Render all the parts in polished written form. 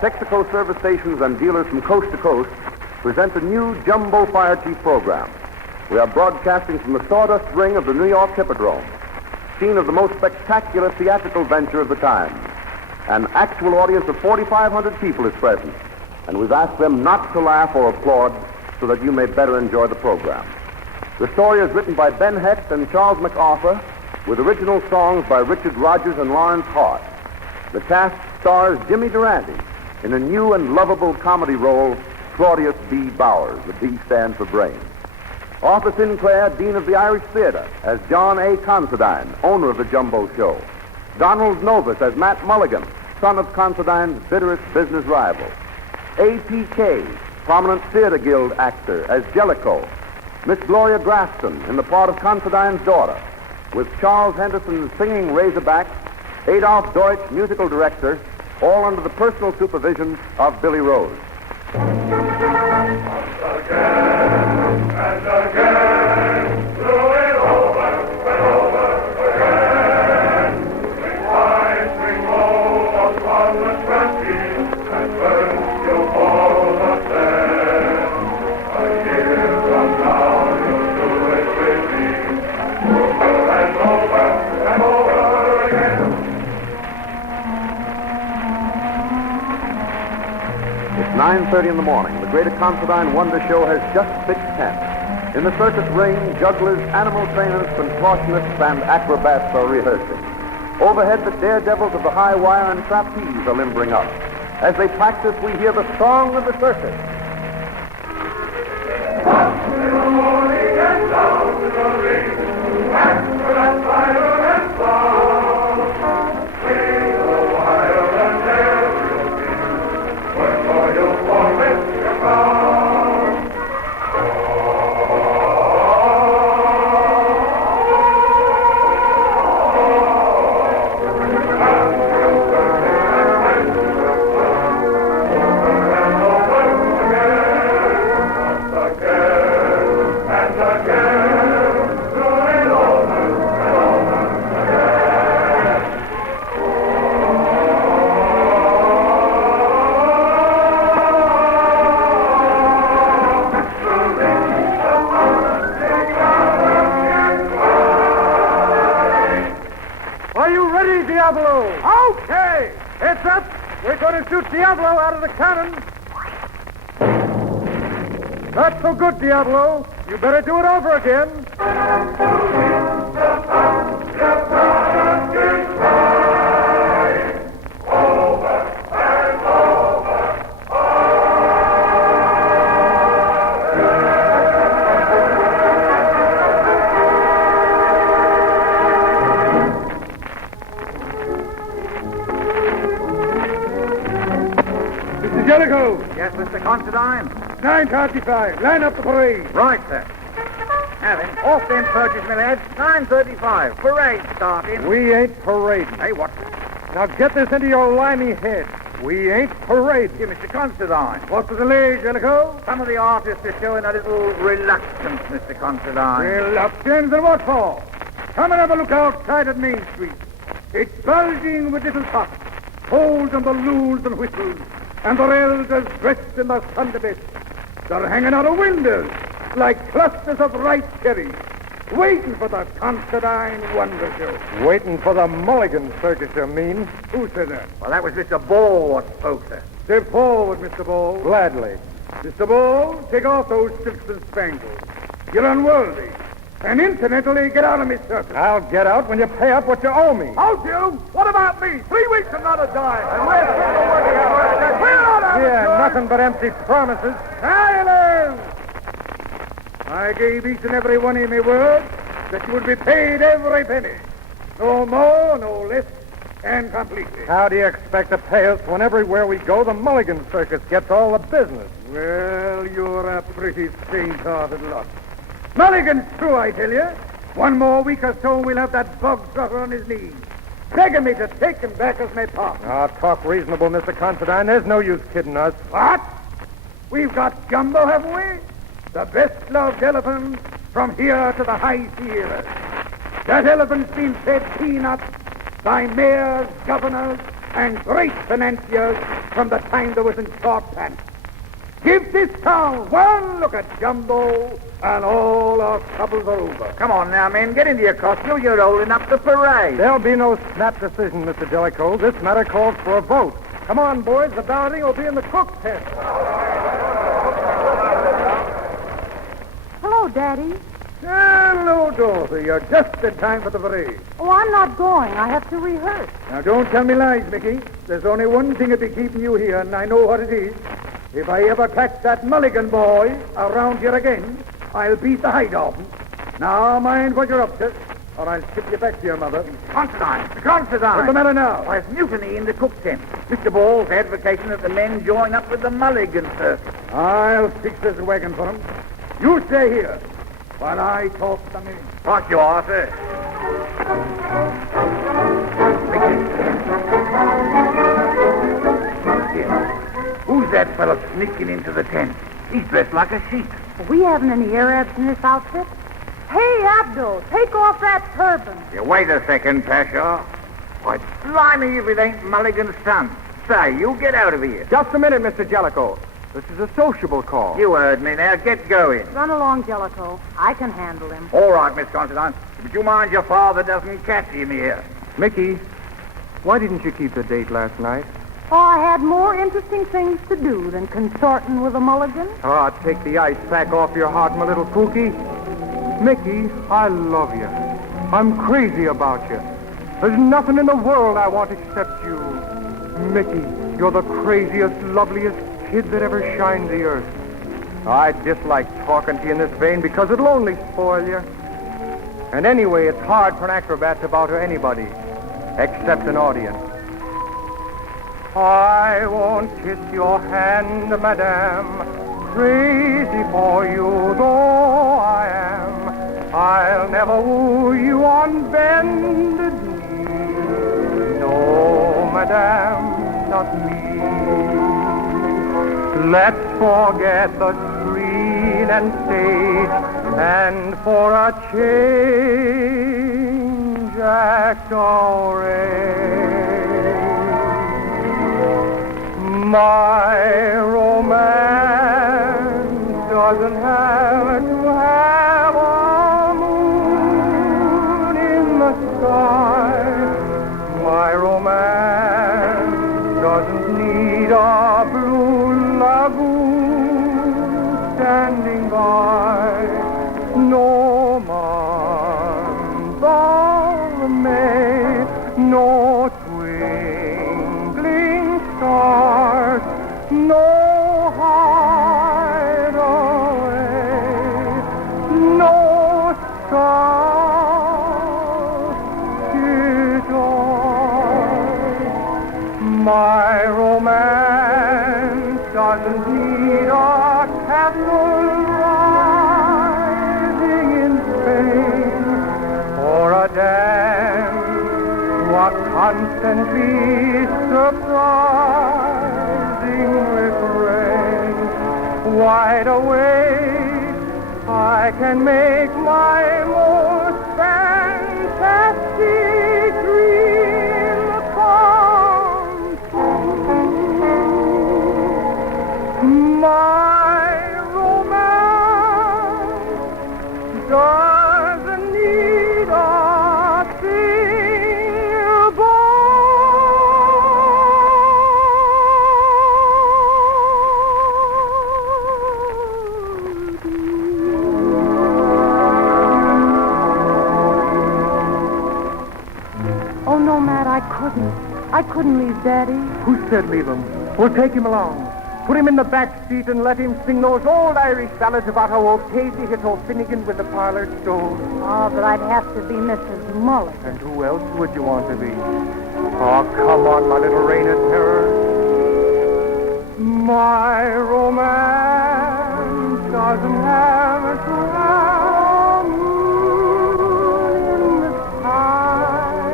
Texaco service stations and dealers from coast to coast present the new Jumbo Fire Chief program. We are broadcasting from the sawdust ring of the New York Hippodrome, scene of the most spectacular theatrical venture of the time. An actual audience of 4,500 people is present, and we've asked them not to laugh or applaud so that you may better enjoy the program. The story is written by Ben Hecht and Charles MacArthur, with original songs by Richard Rodgers and Lawrence Hart. The cast stars Jimmy Durante in a new and lovable comedy role, Claudius B. Bowers. The B stands for brain. Arthur Sinclair, Dean of the Irish Theater, as John A. Considine, owner of the Jumbo Show. Donald Novus as Matt Mulligan, son of Considine's bitterest business rival. A.P.K., prominent Theater Guild actor, as Jellicoe. Miss Gloria Grafton in the part of Considine's daughter, with Charles Henderson singing Razorback, Adolph Deutsch, musical director, all under the personal supervision of Billy Rose. And again, do it over and over again. Swing high, swing low, upon the 20, and burn your balls up there. A year from now, you'll do it with me. Over and over and over again. It's 9:30 in the morning. The Greater Considine Wonder Show has just pitched tent. In the circus ring, jugglers, animal trainers, contortionists, and acrobats are rehearsing. Overhead, the daredevils of the high wire and trapeze are limbering up. As they practice, we hear the song of the circus. Up in the morning and down to the ring, back for that fire and song. Swing the wire and there you'll be. Work for your forfeit, your crown. Okay, heads up. We're going to shoot Diablo out of the cannon. Not so good, Diablo. You better do it over again. Jellicoe. Yes, Mr. Considine? 9:35. Line up the parade. Right, sir. Now then, off them perches, my lads. 9:35. Parade starting. We ain't parading. Hey, what? Now get this into your limey head. We ain't parading. Here, Mr. Considine. What's the delay, Jellicoe? Some of the artists are showing a little reluctance, Mr. Considine. Reluctance, and what for? Come and have a look outside at Main Street. It's bulging with little pots, holes and balloons and whistles, and the elders dressed in their Sunday best. They're hanging out of windows like clusters of ripe cherries, waiting for the Considine Wonder Show. Waiting for the Mulligan Circus, you mean? Who said that? Well, that was Mr. Ball what spoke, sir. Step forward, Mr. Ball. Gladly. Mr. Ball, take off those silks and spangles. You're unworthy. And incidentally, get out of me circus. I'll get out when you pay up what you owe me. Out you? What about me? 3 weeks and not a dime. And we're still working out. We're not out. Yeah, nothing but empty promises. Silence! I gave each and every one of me word that you would be paid every penny. No more, no less, and completely. How do you expect to pay us when everywhere we go, the Mulligan Circus gets all the business? Well, you're a pretty faint-hearted lot. Mulligan's true, I tell you. One more week or so, we'll have that bug trotter on his knees, begging me to take him back as my partner. Ah, talk reasonable, Mr. Considine. There's no use kidding us. What? We've got Jumbo, haven't we? The best-loved elephant from here to the high Sierras. That elephant's been fed peanuts by mayors, governors, and great financiers from the time there was in short pants. Give this town one look at Jumbo, and all our troubles are over. Come on now, men. Get into your costume. You're old enough to parade. There'll be no snap decision, Mr. Jellicoe. This matter calls for a vote. Come on, boys. The balloting will be in the cook's tent. Hello, Daddy. Hello, Dorothy. You're just in time for the parade. Oh, I'm not going. I have to rehearse. Now, don't tell me lies, Mickey. There's only one thing that'll be keeping you here, and I know what it is. If I ever catch that Mulligan boy around here again, I'll beat the hide off him. Now, mind what you're up to, or I'll ship you back to your mother. Considine. Considine. What's the matter now? There's mutiny in the cook's tent. Mr. Ball's advocating that the men join up with the Mulligan circus. I'll fix this wagon for him. You stay here while I talk to the men. Right you are, sir. Who's that fellow sneaking into the tent? He's dressed like a sheep. We haven't any Arabs in this outfit. Hey, Abdul, take off that turban. You wait a second, Pasha. Why, blimey if it ain't Mulligan's son. Say, you get out of here. Just a minute, Mr. Jellicoe. This is a sociable call. You heard me. Now, get going. Run along, Jellicoe. I can handle him. All right, Miss Considine. But you mind your father doesn't catch him here. Mickey, why didn't you keep the date last night? Oh, I had more interesting things to do than consorting with a mulligan. Ah, take the ice pack off your heart, my little Pookie. Mickey, I love you. I'm crazy about you. There's nothing in the world I want except you. Mickey, you're the craziest, loveliest kid that ever shined the earth. I dislike talking to you in this vein because it'll only spoil you. And anyway, it's hard for an acrobat to bow to anybody, except an audience. I won't kiss your hand, madame, crazy for you though I am. I'll never woo you on bended knee. No, madame, not me. Let's forget the screen and stage, and for a change act our age. My romance doesn't have to have a moon in the sky. My romance doesn't need a blue lagoon standing by. No month of May, no twinkling stars, no hideaway, no starship joy. My romance doesn't need a castle rising in Spain or a dam, what constantly surprising refrain. Wide awake, I can make my most fantastic dream come true. My romance doesn't need a thing but Oh, no, Matt, I couldn't. I couldn't leave Daddy. Who said leave him? We'll take him along. Put him in the back seat and let him sing those old Irish ballads about how old Casey hit old Finnegan with the parlor stove. Oh, but I'd have to be Mrs. Mulligan. And who else would you want to be? Oh, come on, my little reign of terror. My romance doesn't have to have a moon in the sky.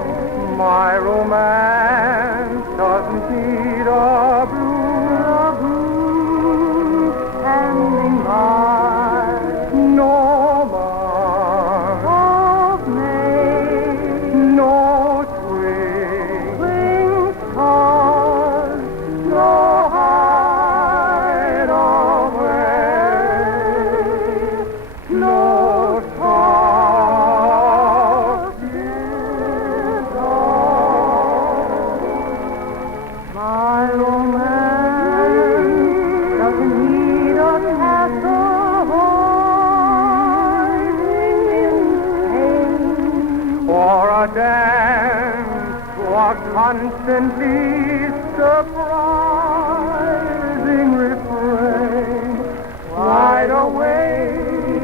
My romance doesn't need a blue lagoon standing by. No month of May, no twinkling stars, no dance to a constantly surprising refrain. Wide awake,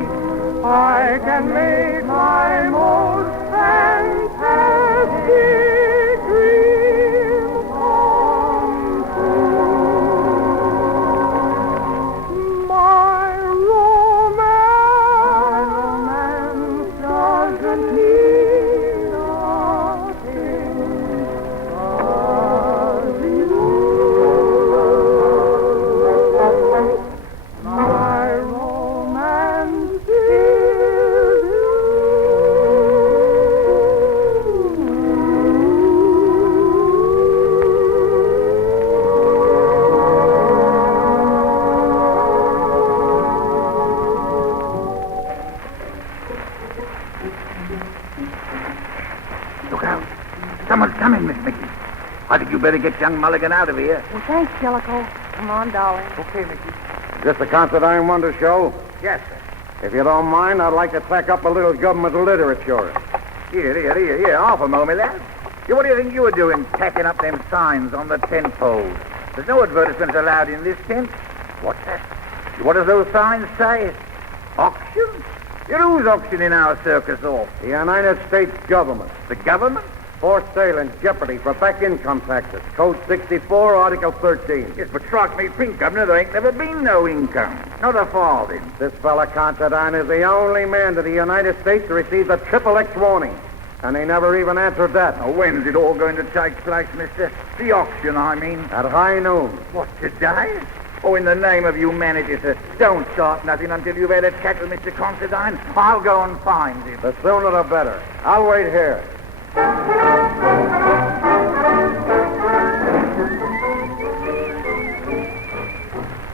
I can make my most fantastic dream come true. My romance doesn't need a thing, does it? My romance is Look out. Someone's coming, Miss Mickey. I think you better get young Mulligan out of here. Well, thanks, Jellicoe. Come on, darling. Okay, Mickey. Is this the Considine Wonder Show? Yes, sir. If you don't mind, I'd like to tack up a little government literature. Here, half a moment, lad. What do you think you were doing, tacking up them signs on the tent poles? There's no advertisements allowed in this tent. What's that? What does those signs say? Auction? Who's auctioning our circus off? The United States government. The government? For sale in jeopardy for back income taxes. Code 64, Article 13. Yes, but strike me pink, Governor, there ain't never been no income. Not a farthing. This fella Considine is the only man to the United States to receive the triple X warning. And they never even answered that. Now, when's it all going to take place, mister? The auction, I mean. At high noon. What, today? Oh, in the name of humanity, sir, don't start nothing until you've had a chat with Mr. Considine. I'll go and find him. The sooner the better. I'll wait here.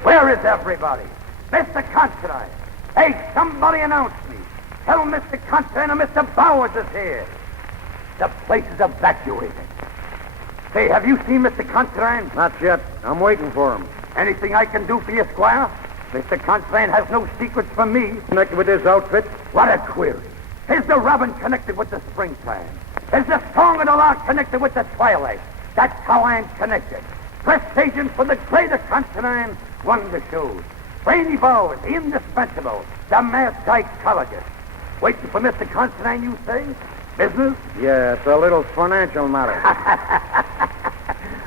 Where is everybody? Mr. Considine. Hey, somebody announce me. Tell Mr. Considine and Mr. Bowers is here. The place is evacuated. Say, have you seen Mr. Considine? Not yet. I'm waiting for him. Anything I can do for you, Squire? Mr. Considine has no secrets from me. Connected with this outfit? What a query. Is the robin connected with the springtime? Is the song of the lark connected with the twilight? That's how I'm connected. Press agent for the greater Considine Wonder Shows. Brainy Bowers, the indispensable, the mad psychologist. Waiting for Mr. Considine, you say? Business? Yes, a little financial matter.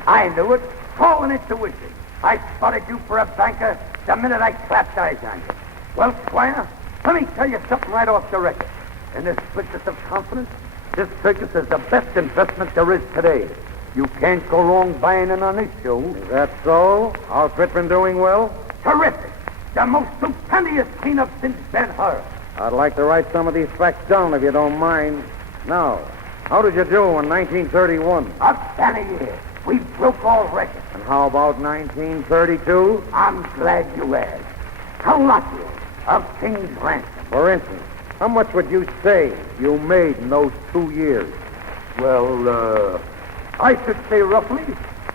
I knew it. Call an intuition. I spotted you for a banker the minute I clapped eyes on you. Well, Squire, let me tell you something right off the record. In this strictest of confidence, this circus is the best investment there is today. You can't go wrong buying in on this show. Is that so? Outfit been doing well? Terrific. The most stupendous cleanup since Ben-Hur. I'd like to write some of these facts down if you don't mind. Now, how did you do in 1931? Outstanding year. We broke all records. And how about 1932? I'm glad you asked. Colossus of King's Ransom. For instance, how much would you say you made in those 2 years? Well, I should say roughly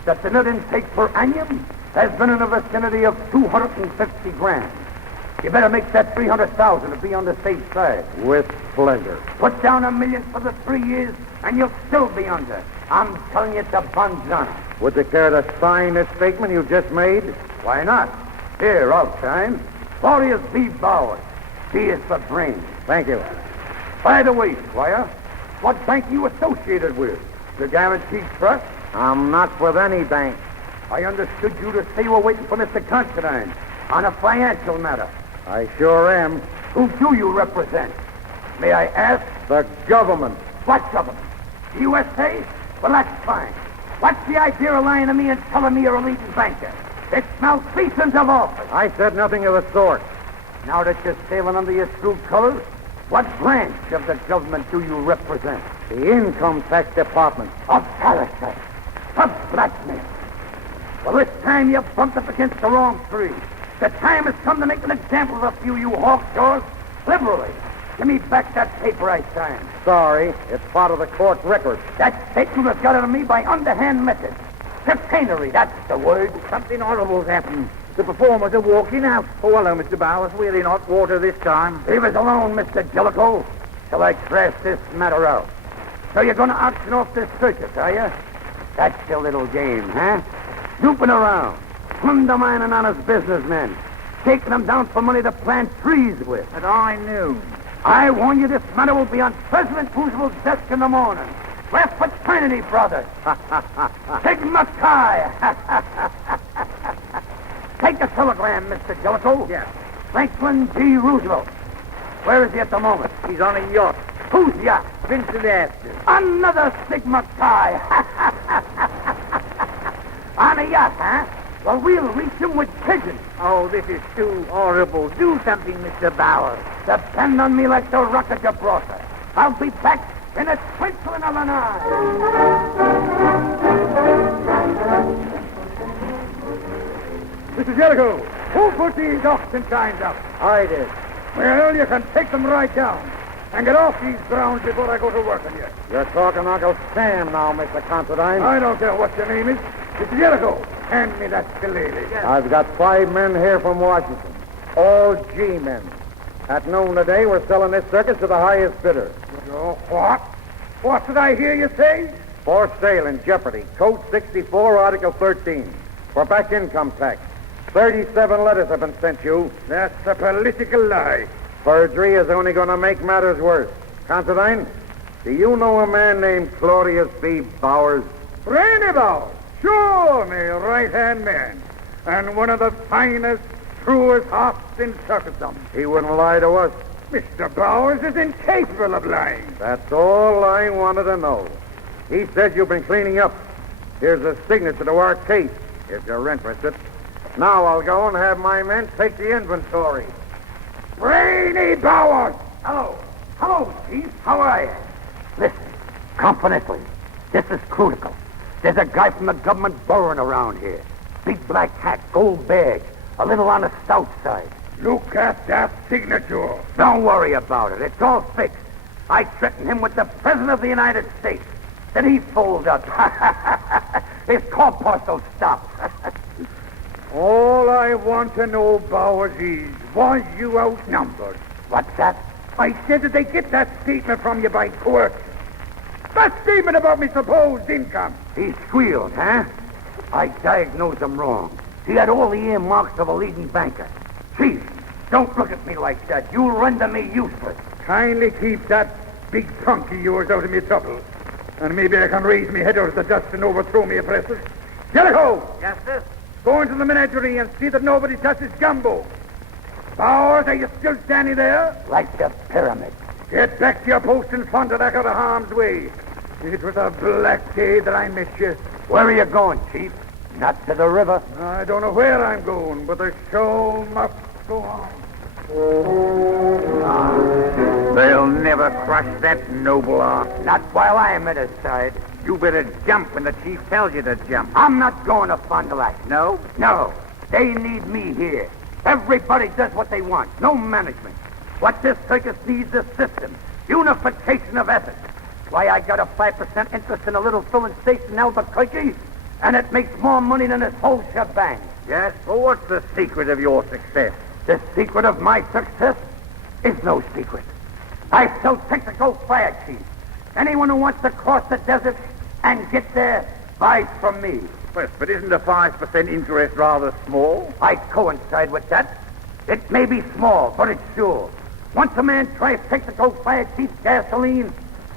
that the net intake per annum has been in the vicinity of 250 grand. You better make that 300,000 to be on the safe side. With pleasure. Put down $1 million for the 3 years, and you'll still be under. I'm telling you, it's a bonzana. Would you care to sign this statement you just made? Why not? Here, I'll sign. Claudius B. Bowers. B is for brains. Thank you. By the way, Squire, what bank are you associated with? The Guaranteed Trust? I'm not with any bank. I understood you to say you were waiting for Mr. Considine on a financial matter. I sure am. Who do you represent? May I ask? The government. What government? The USA? Well, that's fine. What's the idea of lying to me and telling me you're a leading banker? It's malfeasance of office. I said nothing of the sort. Now that you're sailing under your true colors, what branch of the government do you represent? The Income Tax Department. Of parasites. Of blackmail. Well, this time you bumped up against the wrong tree. The time has come to make an example of a few you hawksjaws liberally. Give me back that paper I signed. Sorry, it's part of the court record. That statement was got out of me by underhand methods. Chicanery, that's the word. Something horrible's happened. The performers are walking out. Oh, hello, Mr. Bowers. We're in hot water this time. Leave us alone, Mr. Jellicoe, till I crash this matter out. So you're going to auction off this circus, are you? That's your little game, huh? Snooping around, undermining honest businessmen, taking them down for money to plant trees with. But I knew. I warn you, this matter will be on President Roosevelt's desk in the morning. We're fraternity brothers. Sigma Chi. Take a telegram, Mr. Jellicoe. Yes. Franklin D. Roosevelt. Where is he at the moment? He's on a yacht. Whose yacht? Vincent Astor. Another Sigma Chi. On a yacht, huh? Well, we'll reach him with pigeons. Oh, this is too horrible. Do something, Mr. Bowers. Depend on me like the Rock of Gibraltar. I'll be back in a twinkling of an eye. Mr. Jellicoe, who put these auction signs up? I did. Well, you can take them right down and get off these grounds before I go to work on you. You're talking Uncle Sam now, Mr. Considine. I don't care what your name is. Mr. Jellicoe, hand me that shillelagh. I've got 5 men here from Washington, all G-men. At noon today, we're selling this circus to the highest bidder. Oh, what? What did I hear you say? For sale in jeopardy. Code 64, Article 13. For back income tax. 37 letters have been sent you. That's a political lie. Perjury is only going to make matters worse. Considine, do you know a man named Claudius B. Bowers? Brainy Bowers. Sure, me right-hand man. And one of the finest, truest hearts in circusdom. He wouldn't lie to us. Mr. Bowers is incapable of lying. That's all I wanted to know. He said you've been cleaning up. Here's a signature to our case, if you're interested. Now I'll go and have my men take the inventory. Brainy Bowers! Hello. Hello, Chief. How are you? Listen, confidentially, this is critical. There's a guy from the government burrowing around here. Big black hat, gold badge, a little on the stout side. Look at that signature. Don't worry about it. It's all fixed. I threatened him with the President of the United States. Then he folds up. His corpuscle stopped. All I want to know, Bowers, is, was you outnumbered? What's that? I said that they get that statement from you by coercion. That statement about me supposed income. He squealed, huh? I diagnosed him wrong. He had all the earmarks of a leading banker. Chief, don't look at me like that. You'll render me useless. Kindly keep that big trunk of yours out of me trouble. And maybe I can raise me head out of the dust and overthrow me oppressors. Jellicoe! Yes, sir? Go into the menagerie and see that nobody touches Gumbo. Bowers, are you still standing there? Like the pyramid. Get back to your post in front of that out of harm's way. It was a black day that I missed you. Where are you going, Chief? Not to the river. I don't know where I'm going, but the show must go on. They'll never crush that noble art. Not while I'm at his side. You better jump when the chief tells you to jump. I'm not going to Fond du Lac. No? No. They need me here. Everybody does what they want. No management. What this circus needs is system. Unification of efforts. Why, I got a 5% interest in a little filling station in Albuquerque, and it makes more money than this whole shebang. Yes? Well, what's the secret of your success? The secret of my success is no secret. I sell Texaco fire chiefs. Anyone who wants to cross the desert and get there buys from me. Well, but isn't a 5% interest rather small? I coincide with that. It may be small, but it's sure. Once a man tries Texaco fire chief gasoline,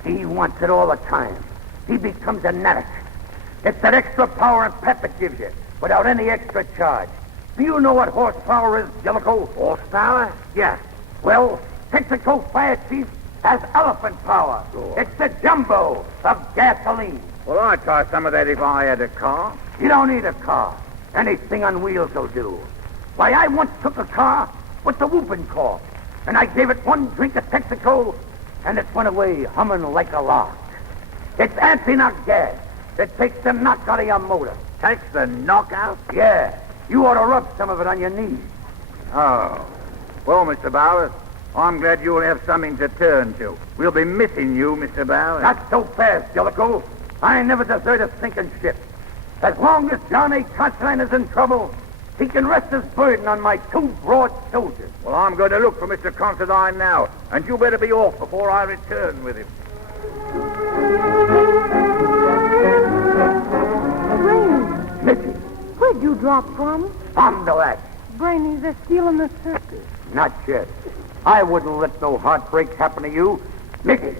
he wants it all the time. He becomes an addict. It's that extra power and pep it gives you, without any extra charge. Do you know what horsepower is, Jellicoe? Horsepower? Yes. Well, Texaco fire chief has elephant power. Sure. It's the jumbo of gasoline. Well, I'd try some of that if I had a car. You don't need a car. Anything on wheels will do. Why, I once took a car with the whooping cough, and I gave it one drink of Texaco, and it went away humming like a lark. It's anti-knock gas. It takes the knock out of your motor. Takes the knockout? Yeah. You ought to rub some of it on your knees. Oh. Well, Mr. Bowers, I'm glad you'll have something to turn to. We'll be missing you, Mr. Bowers. Not so fast, Jellicoe. I never desert a sinking ship. As long as John A. Considine is in trouble, he can rest his burden on my two broad shoulders. Well, I'm going to look for Mr. Considine now, and you better be off before I return with him. Brainy, Mickey, where'd you drop from? Fond du Lac. Brainy, they're stealing the circus. Not yet. I wouldn't let no heartbreak happen to you. Mickey,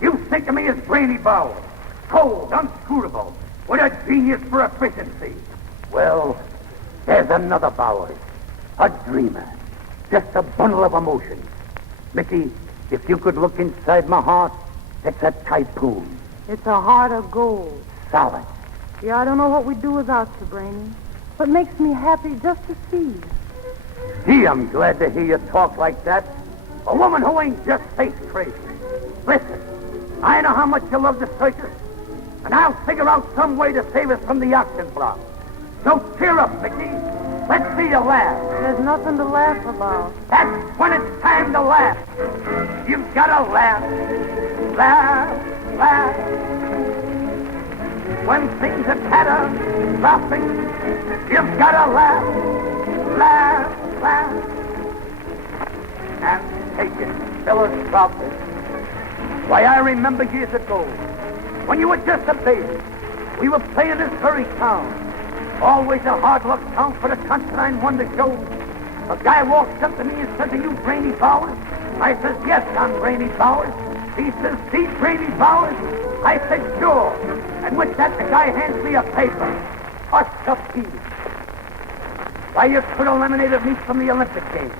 you think of me as Brainy Bowers. Cold, unscrutable, with a genius for efficiency. Well, there's another Bowers. A dreamer. Just a bundle of emotions. Mickey, if you could look inside my heart, it's a typhoon. It's a heart of gold. Solid. Yeah, I don't know what we'd do without you, Brainy. But makes me happy just to see you. Gee, I'm glad to hear you talk like that. A woman who ain't just face crazy. Listen, I know how much you love the circus, and I'll figure out some way to save us from the auction block. So cheer up, Mickey. Let's see you laugh. There's nothing to laugh about. That's when it's time to laugh. You've got to laugh. Laugh, laugh. When things are catastrophic, you've got to laugh. Laugh, laugh. And take it philanthropic. Why, I remember years ago, when you were just a baby, we were playing this very town. Always a hard luck town for the Constantine won the show. A guy walks up to me and says, "Are you Brainy Bowers?" I says, "Yes, I'm Brainy Bowers." He says, "See Brainy Bowers?" I said, "Sure." And with that, the guy hands me a paper. A subpoena. Why, you could have eliminated me from the Olympic Games.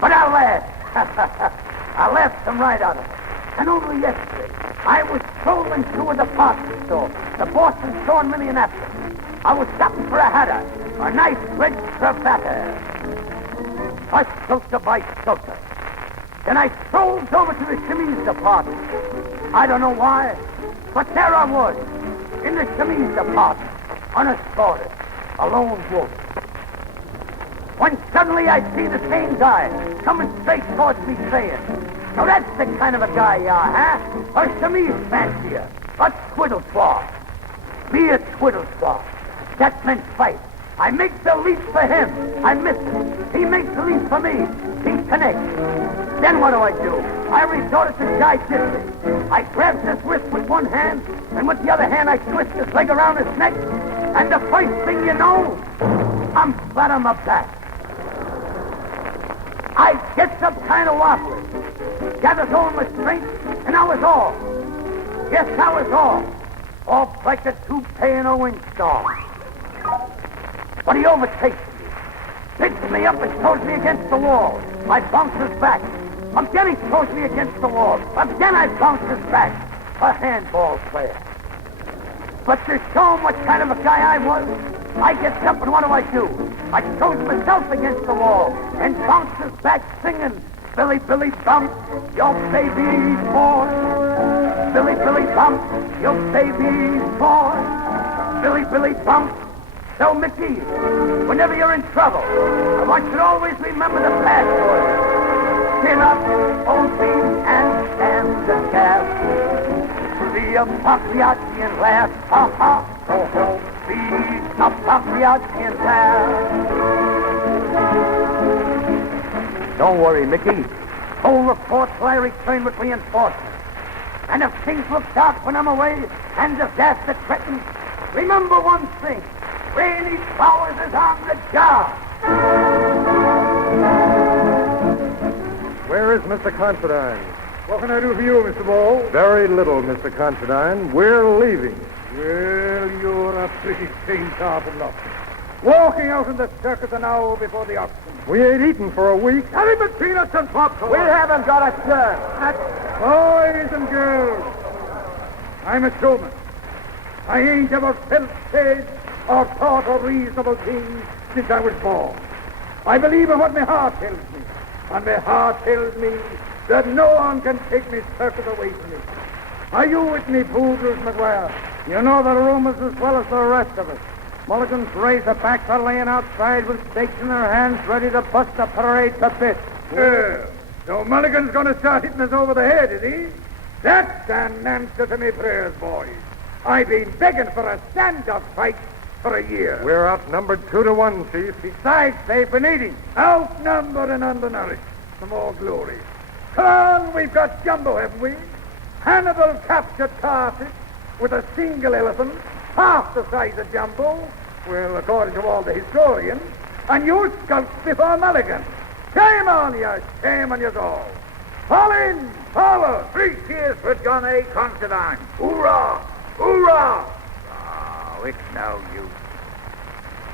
But I laughed. I laughed them right out of it. And only yesterday, I was strolling through a department store, the Boston store in Minneapolis. I was stopping for a hatter, a nice red cravat, a filter by filter. Then I strolled over to the chemise department. I don't know why, but there I was, in the chemise department, unescorted, a lone wolf. When suddenly I see the same guy coming straight towards me saying, "Now that's the kind of a guy you are, huh? A chemise fancier, a twiddle-twaw." Be a twiddle-twaw. That meant fight. I make the leap for him. I miss it. He makes the leap for me. He connects. Then what do? I resorted to jiu-jitsu. I grabbed his wrist with one hand, and with the other hand I twist his leg around his neck. And the first thing you know, I'm flat on my back. I gets up kind of wobbly, gathers all my strength, and I was off. Yes, I was off. Off like a toupee in a windstorm. But he overtakes me, picks me up and throws me against the wall. I bounces back. Again he throws me against the wall. Again I bounces back. A handball player. But to show him what kind of a guy I was, I gets up and what do? I throws myself against the wall and bounces back singing, "Billy, Billy Bump, your baby's born. Billy, Billy Bump, your baby's born. Billy, Billy Bump." So, Mickey, whenever you're in trouble, I want you to always remember the password. Chin up, old bean, and stand the gap. Be a pagliacci and laugh, ha ha, ho ho. Be a pagliacci and laugh. Don't worry, Mickey. Hold the fort till I return with reinforcements. And if things look dark when I'm away and disaster threatens, remember one thing. Brainy Bowers is on the job. Where is Mr. Considine? What can I do for you, Mr. Ball? Very little, Mr. Considine. We're leaving. Well, you're a pretty faint-heart enough. Walking out in the circus an hour before the auction. We ain't eaten for a week. Nothing but peanuts and popcorn. We haven't got a chance. Boys and girls, I'm a showman. I ain't ever felt stage or thought of reasonable things since I was born. I believe in what my heart tells me. And my heart tells me that no one can take me circus away from me. Are you with me, Poodles, McGuire? You know the rumors as well as the rest of us. Mulligan's razorbacks are laying outside with stakes in their hands, ready to bust the parade to bits. So Mulligan's going to start hitting us over the head, is he? That's an answer to me prayers, boys. I've been begging for a stand-up fight for a year. We're outnumbered 2-1, Chief. Besides, they've been eating. Outnumbered and undernourished. Some more glory. Come on, we've got Jumbo, haven't we? Hannibal captured Carthage with a single elephant, half the size of Jumbo, well, according to all the historians, and you skulked before Mulligan. Shame on you all. Fall in, forward. 3 cheers for John A. Considine. Hoorah! Hoorah! Oh, it's no use.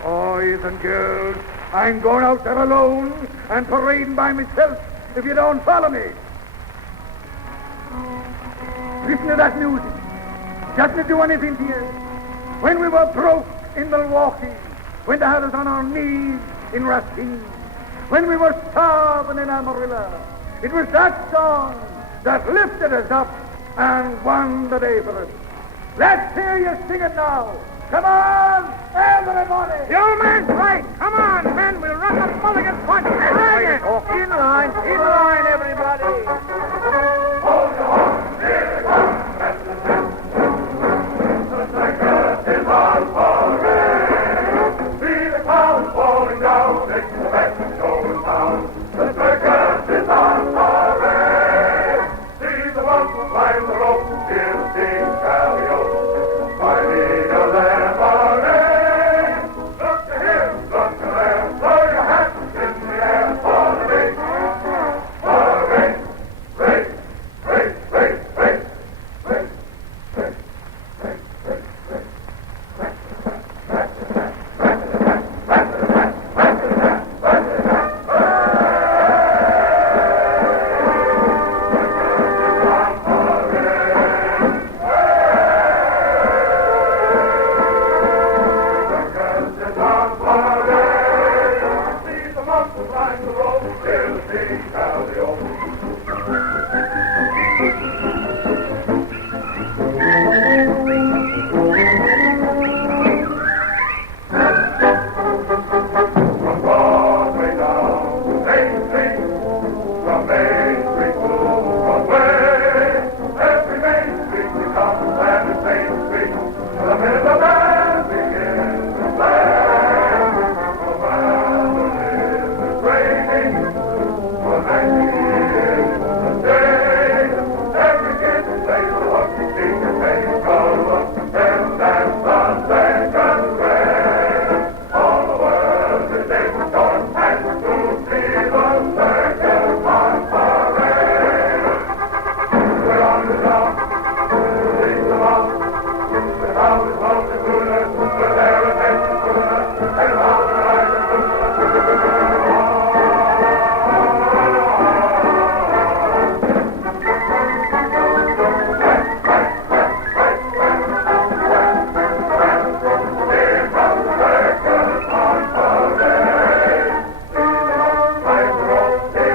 Boys and girls, I'm going out there alone and parading by myself if you don't follow me. Listen to that music. Doesn't do anything to you. When we were broke in Milwaukee, when they had us on our knees in Racine, when we were starving in Amarillo, it was that song that lifted us up and won the day for us. Let's hear you sing it now. Come on, everybody! The old man's right. Come on, men. We'll run the Mulligan punch. Drag it. In line, everybody. Hold your horse, here it comes, that's the sense. The circus is on parade. See the clouds falling down, it's the best show in town. The circus is on parade. See the ones who climb the rope, hear the sing karaoke. Fighting a lemonade. Look to him, look to them, throw your hands in the air for the race. For the race. Race, race, race, race, race, race, race, race, race. See the monster climb the rope, hear the sing karaoke. From Broadway down to Main Street, from Main Street to Broadway, every Main Street becomes and it's Main Street. The minute the band begins to play, the violin is raining, for 90 years the day. Every kid plays the hook, sing the same color, and that's the second grade. All the world is taking short and to see the circus on parade. We're on the top, sing them up, and how is love the gooder, with their attention sooner, and how the light is sooner. Here comes the circus on parade. See the monks climb the rope, hear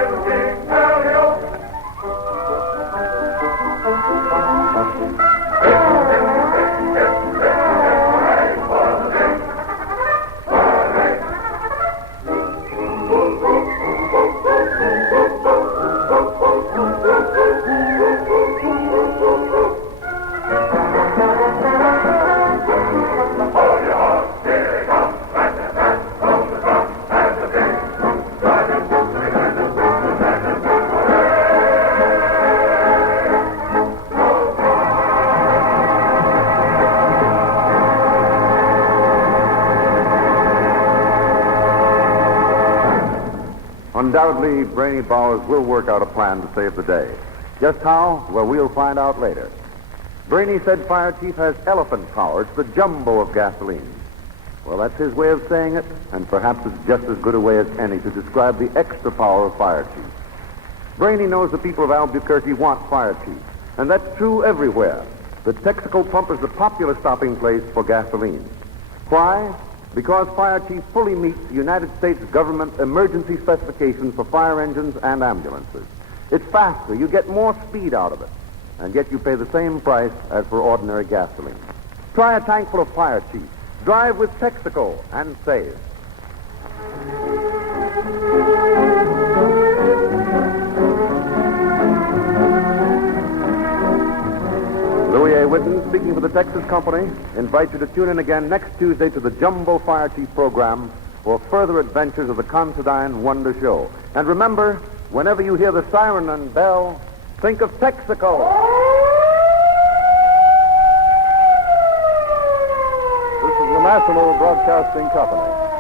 the sing karaoke. Hold your horse, here it comes, right and back, from the drum and the ding. Driving quickly and the quickly and the Undoubtedly, Brainy Bowers will work out a plan to save the day. Just how? Well, we'll find out later. Brainy said Fire Chief has elephant power. It's the jumbo of gasoline. Well, that's his way of saying it, and perhaps it's just as good a way as any to describe the extra power of Fire Chief. Brainy knows the people of Albuquerque want Fire Chief, and that's true everywhere. The Texaco pump is the popular stopping place for gasoline. Why? Because Fire Chief fully meets the United States government emergency specifications for fire engines and ambulances. It's faster, you get more speed out of it, and yet you pay the same price as for ordinary gasoline. Try a tank full of Fire Chief. Drive with Texaco and save. Louis A. Whitten, speaking for the Texas Company, invites you to tune in again next Tuesday to the Jumbo Fire Chief program for further adventures of the Considine Wonder Show. And remember, whenever you hear the siren and bell, think of Texaco. National Broadcasting Company.